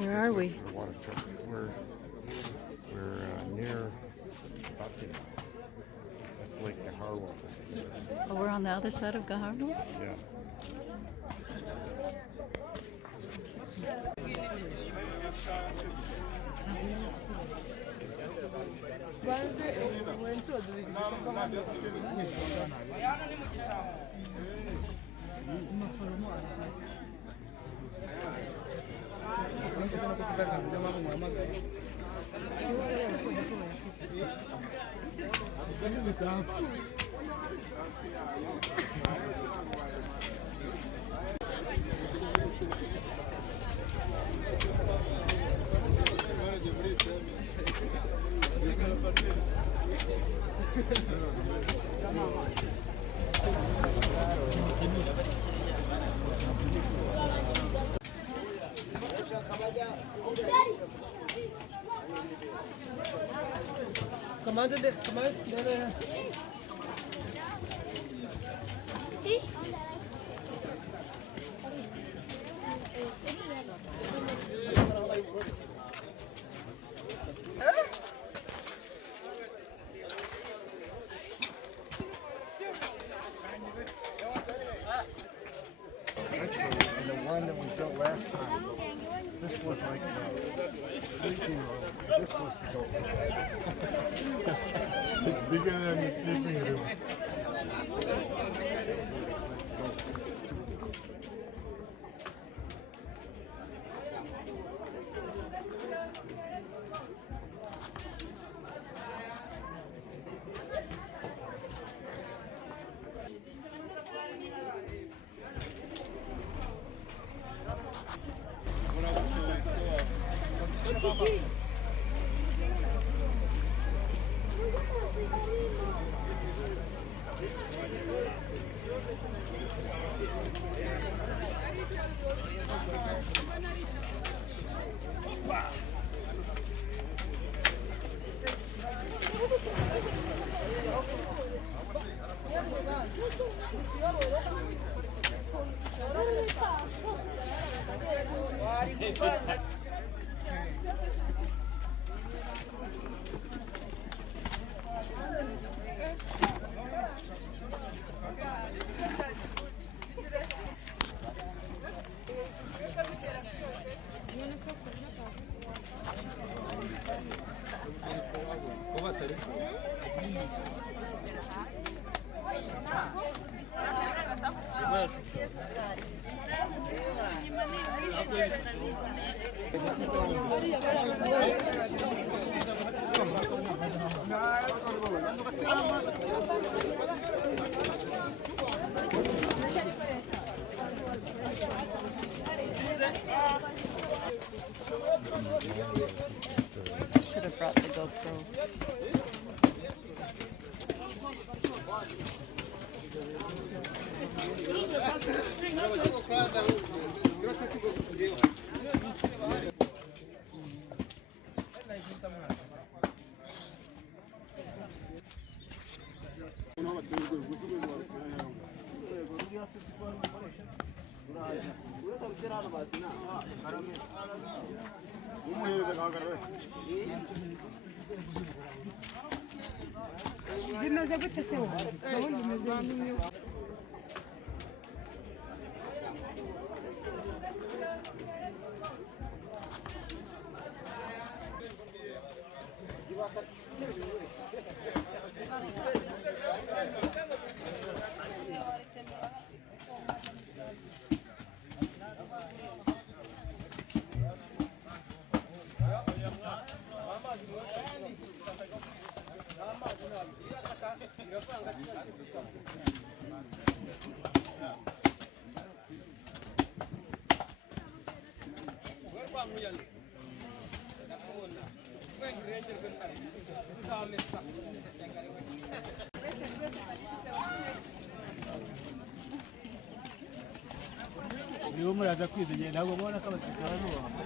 Where are we? Water truck. We're near Bucky. That's Lake Gaharwa. Oh, we're on the other side of Gaharwa? Yeah. Actually, the one that we built last time, this was like the sleeping room. This was the goat. It's bigger than the sleeping room. I should have brought the GoPro. niwo muraza kwizigera ntabwo mubona ko abasirikare n'ubu hano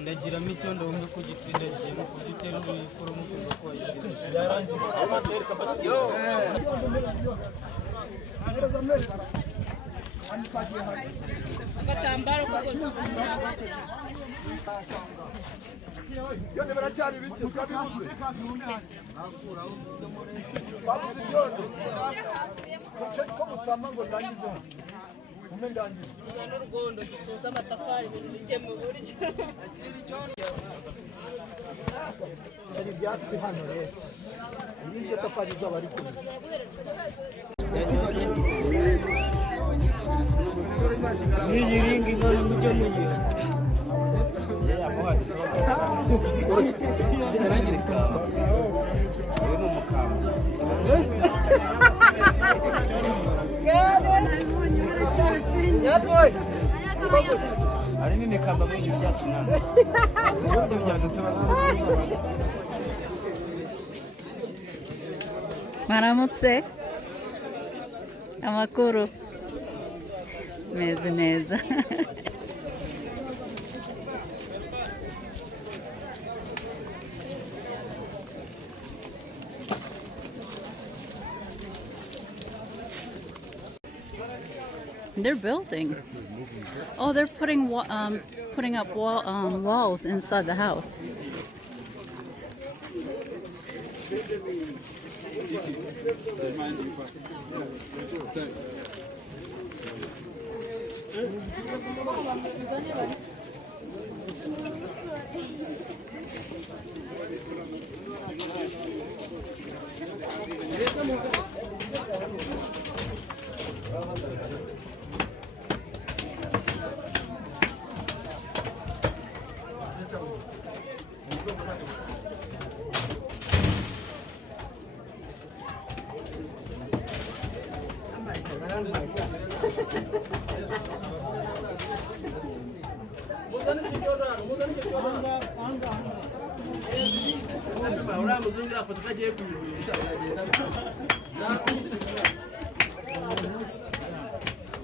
Ndagira mitondo umwe kugitsindagiye mu kugitera urukuru mu kuko agatambaro kakoze Yone baracyari biki twabibuze babuze ibyondo ko mutama ngo ndangize umwe ndangize n'urugondo gisoza amatafari ibintu bijye mu buryo hari ibyatsi hano rero iryo tafari izaba ari kure iyi ringi ngo mujye mugira harimo imikamba muri ibi byatsi ntabwo byadutse Maramutse amakuru meze neza. They're building. Oh, they're putting up walls inside the house.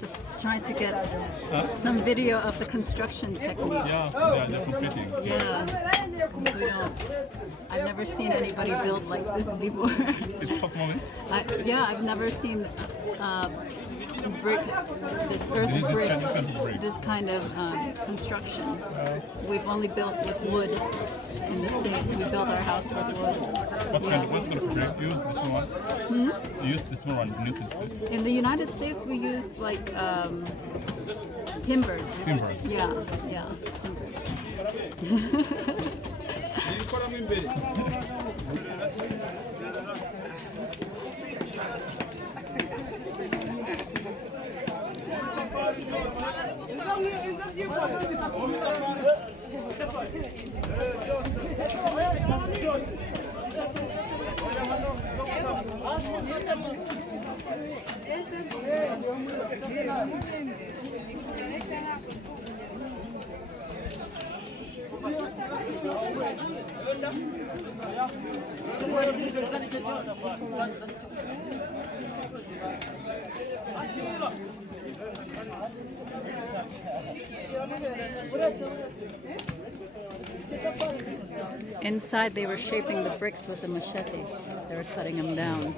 Just trying to get some video of the construction technique. Yeah, they're completing. Yeah. I've never seen anybody build like this before. It's first moment. I've never seen brick, this earth brick, this kind of construction. We've only built with wood in the States. We built our house with wood. What's kind of brick? You use this one? You use this one in Newton State? In the United States, we use like timbers. Timbers. Yeah, timbers. Inside, they were shaping the bricks with a machete. They were cutting them down.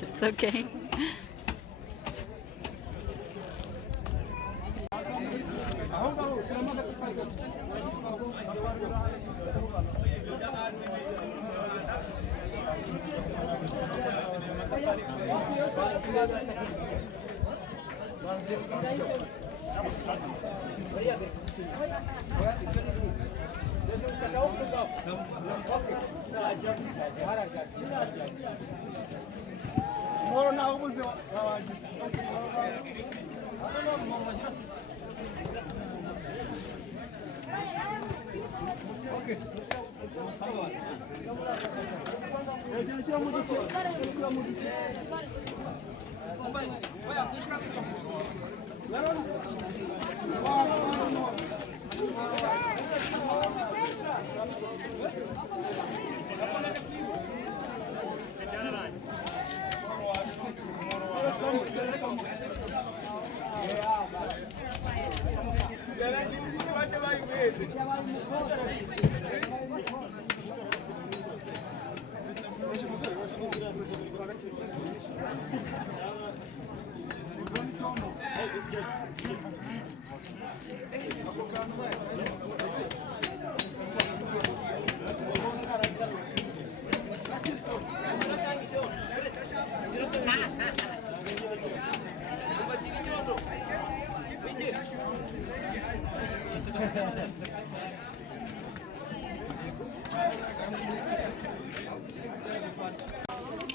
It's okay.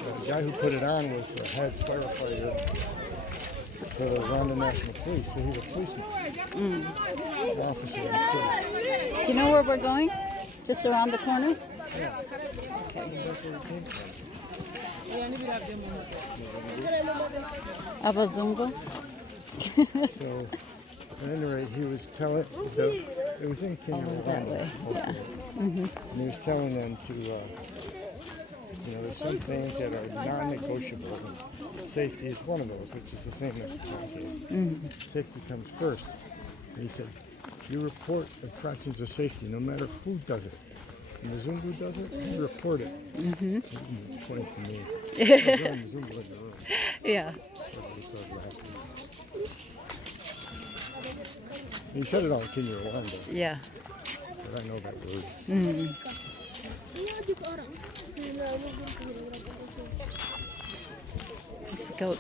The guy who put it on was the head firefighter for the Rwanda National Police, so he's a policeman. Officer in the police. Do you know where we're going? Just around the corner? Yeah. Abazungu. So, at any rate, he was telling, it was in Kenya, that way, yeah. and he was telling them to, you know, there's some things that are non-negotiable, and safety is one of those, which is the same as safety comes first. And he said, you report infractions of safety, no matter who does it. When the Zungu does it, you report it. Pointing to me. Zungu in the room. Yeah. Everybody started laughing. He said it all in Kinyarwanda, Yeah. but I know that word. It's a goat.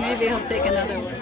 Maybe he'll take another one.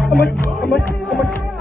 How much?